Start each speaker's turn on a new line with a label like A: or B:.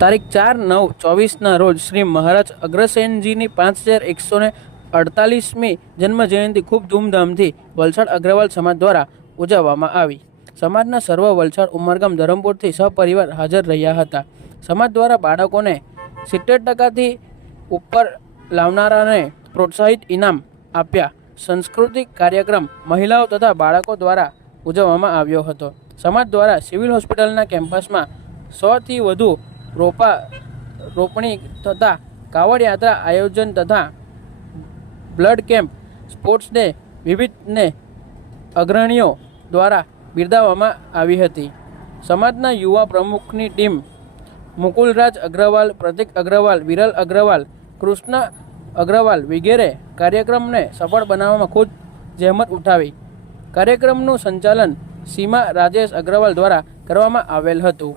A: તારીખ ચાર નવ ચોવીસના રોજ શ્રી મહારાજ અગ્રસેનજીની પાંચ હજાર એકસો ને અડતાલીસમી જન્મજયંતિ ખૂબ ધૂમધામથી વલસાડ અગ્રવાલ સમાજ દ્વારા ઉજવવામાં આવી. સમાજના સર્વ વલસાડ ઉમરગામ ધરમપુરથી સહપરિવાર હાજર રહ્યા હતા. સમાજ દ્વારા બાળકોને સિત્તેર ટકાથી ઉપર લાવનારાને પ્રોત્સાહિત ઇનામ આપ્યા. સાંસ્કૃતિક કાર્યક્રમ મહિલાઓ તથા બાળકો દ્વારા ઉજવવામાં આવ્યો હતો. સમાજ દ્વારા સિવિલ હોસ્પિટલના કેમ્પસમાં સોથી વધુ રોપા રોપણી તથા કાવડ યાત્રા આયોજન તથા બ્લડ કેમ્પ, સ્પોર્ટ્સ ડે વિવિધને અગ્રણીઓ દ્વારા બિરદાવવામાં આવી હતી. સમાજના યુવા પ્રમુખની ટીમ, મુકુલરાજ અગ્રવાલ, પ્રતિક અગ્રવાલ, વિરલ અગ્રવાલ, કૃષ્ણ અગ્રવાલ વગેરે કાર્યક્રમને સફળ બનાવવામાં ખુદ જહેમત ઉઠાવી. કાર્યક્રમનું સંચાલન સીમા રાજેશ અગ્રવાલ દ્વારા કરવામાં આવેલ હતું.